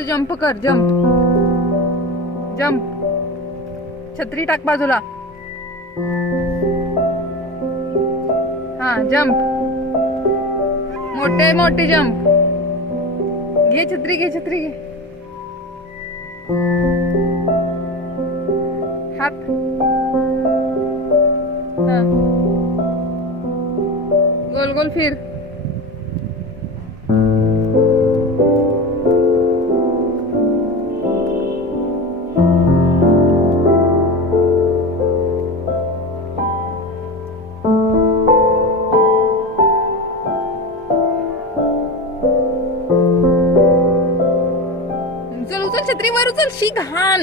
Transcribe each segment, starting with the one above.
तू jump कर, jump jump. छत्री टाक बाजूला. हा जंप. मोठे मोठे जंप. घे छत्री, घे छत्री, घे. हात. हा गोल गोल फिर. चल उचल छत्री वर उचल. शी घाण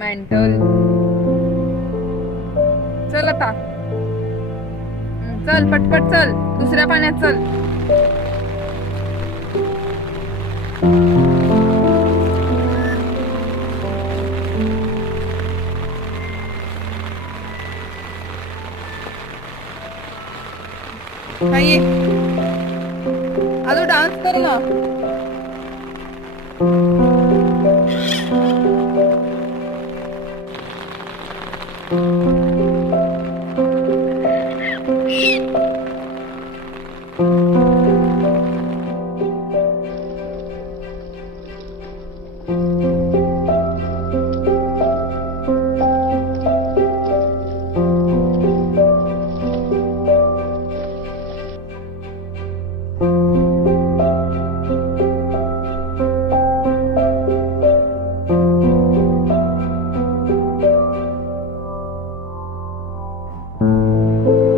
मेंटल. चल आता. चल पटपट चल. दुसऱ्या पाण्यात चल. ये अजून डान्स कर ना.